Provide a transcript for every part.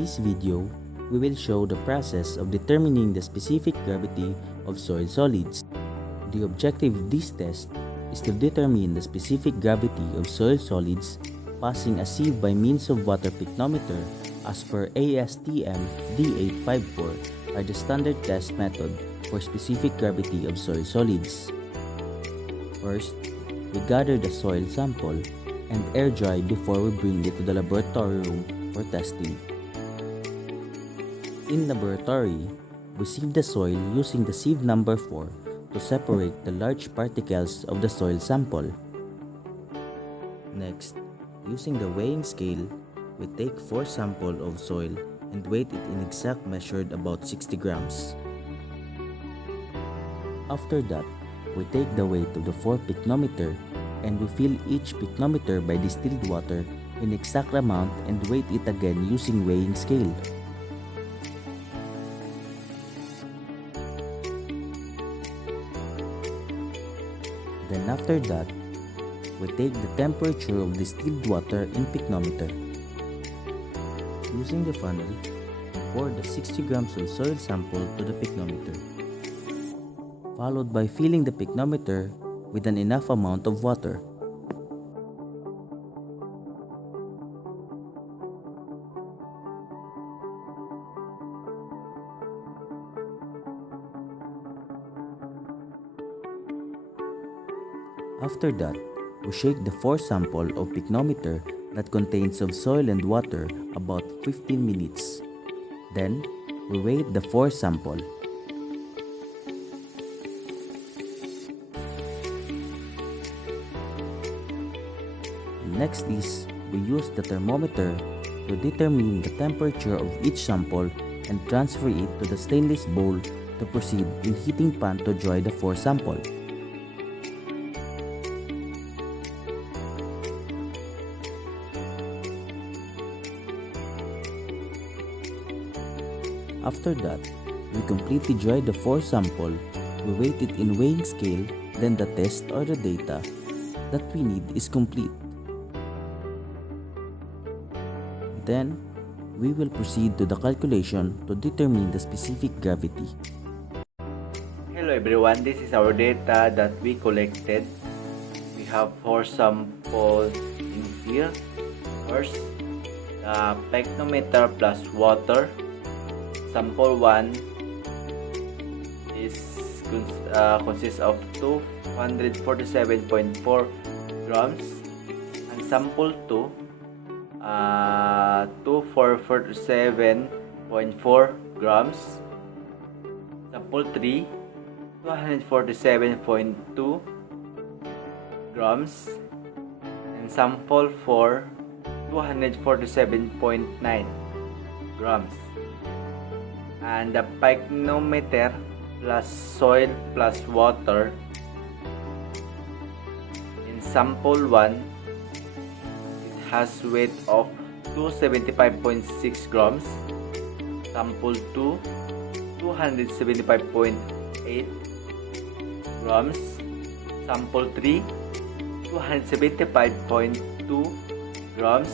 this video, we will show the process of determining the specific gravity of soil solids. The objective of this test is to determine the specific gravity of soil solids passing a sieve by means of water pycnometer as per ASTM D854 are the standard test method for specific gravity of soil solids. First, we gather the soil sample and air dry before we bring it to the laboratory room for testing. In laboratory, we sieve the soil using the sieve number 4 to separate the large particles of the soil sample. Next, using the weighing scale, we take 4 samples of soil and weight it in exact measured about 60 grams. After that, we take the weight of the 4 pycnometer and we fill each pycnometer by distilled water in exact amount and weight it again using weighing scale. Then after that, we take the temperature of distilled water in pycnometer. Using the funnel, we pour the 60 grams of soil sample to the pycnometer, followed by filling the pycnometer with an enough amount of water. After that, we shake the 4 sample of pycnometer that contains of soil and water about 15 minutes. Then, we weigh the 4 sample. Next is, we use the thermometer to determine the temperature of each sample and transfer it to the stainless bowl to proceed in heating pan to dry the 4 sample. After that, we completely dry the 4 sample, we weight it in weighing scale, then the test or the data that we need is complete. Then, we will proceed to the calculation to determine the specific gravity. Hello everyone, this is our data that we collected. We have 4 samples in here. First, the pycnometer plus water. Sample 1 consists of 247.4 grams and sample 2 247.4 grams. Sample 3 247.2 grams and sample 4 247.9 grams. And the pycnometer plus soil plus water in sample 1, it has weight of 275.6 grams, sample 2 275.8 grams, sample 3 275.2 grams,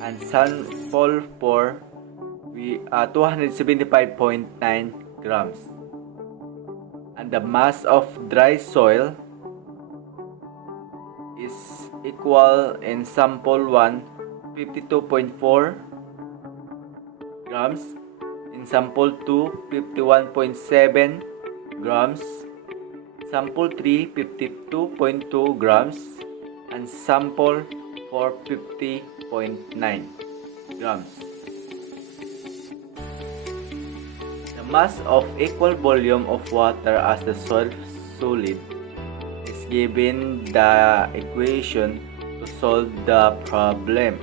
and sample 4 275.9 grams. And the mass of dry soil is equal in sample 1 52.4 grams, in sample 2 51.7 grams, sample 3 52.2 grams, and sample 4 50.9 grams. Mass of equal volume of water as the soil solid is given the equation to solve the problem.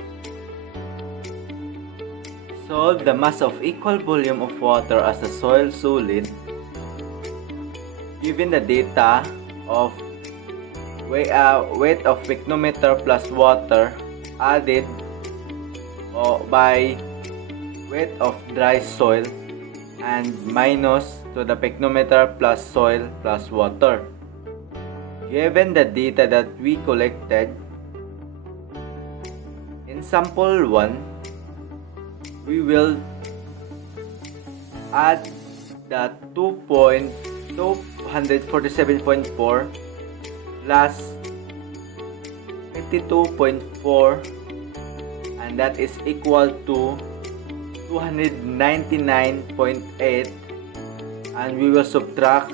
Solve the mass of equal volume of water as the soil solid. Given the data of weight of pycnometer plus water added by weight of dry soil and minus to the pycnometer plus soil plus water. Given the data that we collected, in sample 1, we will add the 2.247.4 plus 52.4, and that is equal to 299.8, and we will subtract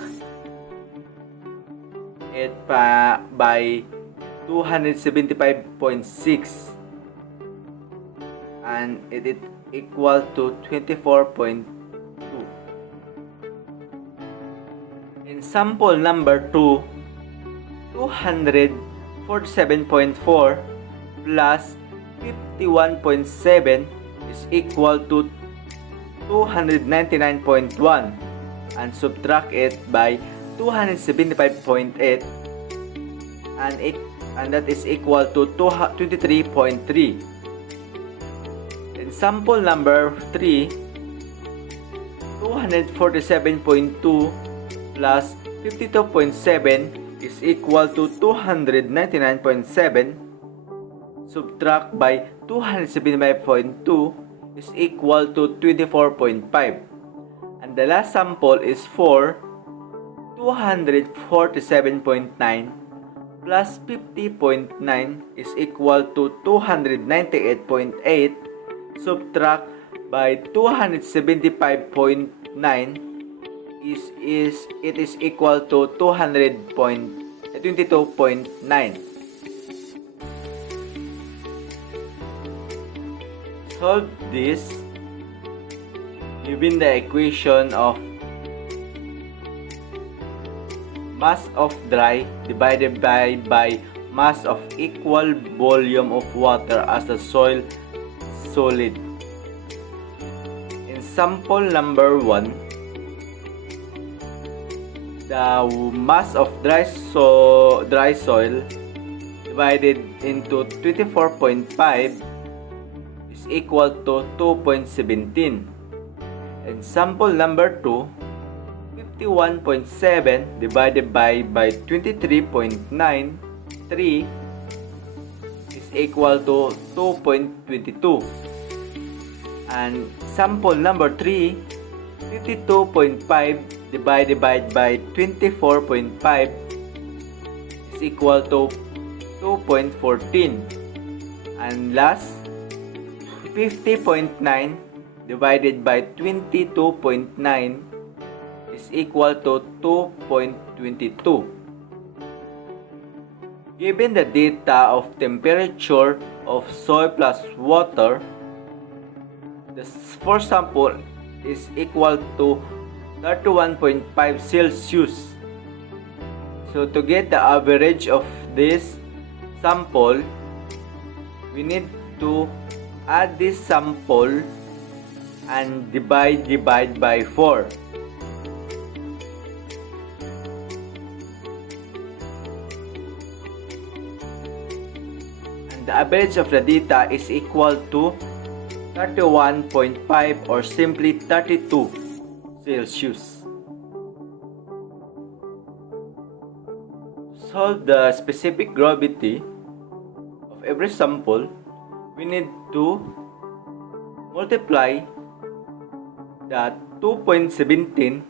it by 275.6, and it is equal to 24.2. In sample number 2, 247.4 plus 51.7 is equal to 299.1, and subtract it by 275.8, and that is equal to 23.3. In sample number 3, 247.2 plus 52.7 is equal to 299.7, subtract by 275.2 is equal to 24.5. And the last sample is for 247.9 plus 50.9 is equal to 298.8, subtract by 275.9 it is equal to 22.9. Solve this given the equation of mass of dry divided by mass of equal volume of water as a soil solid. In sample number 1, the mass of dry soil divided into 24.5 is equal to 2.17. And sample number 2, 51.7 divided by 23.93 is equal to 2.22. And sample number 3, 52.5 divided by 24.5 is equal to 2.14. And last, 50.9 divided by 22.9 is equal to 2.22. Given the data of temperature of soil plus water, the first sample is equal to 31.5 Celsius. So to get the average of this sample, we need to add this sample and divide by 4. And the average of the data is equal to 31.5 or simply 32 Celsius. To solve the specific gravity of every sample, we need to multiply the 2.17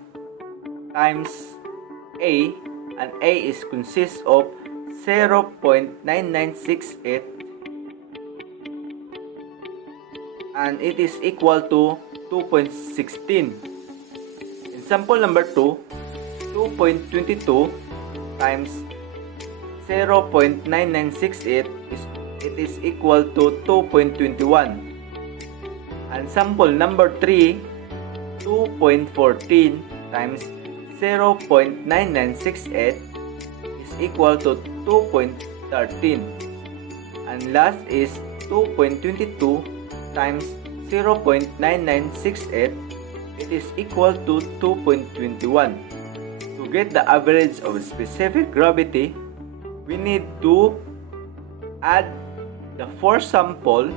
times A, and A is consists of 0.9968, and it is equal to 2.16. In sample number 2, 2.22 times 0.9968 is equal to 2.21. And sample number 3, 2.14 times 0.9968 is equal to 2.13. And last is 2.22 times 0.9968, it is equal to 2.21. To get the average of specific gravity, we need to add the 4 sample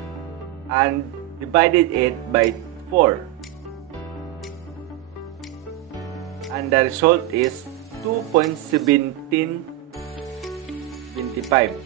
and divided it by 4. And the result is 2.1725.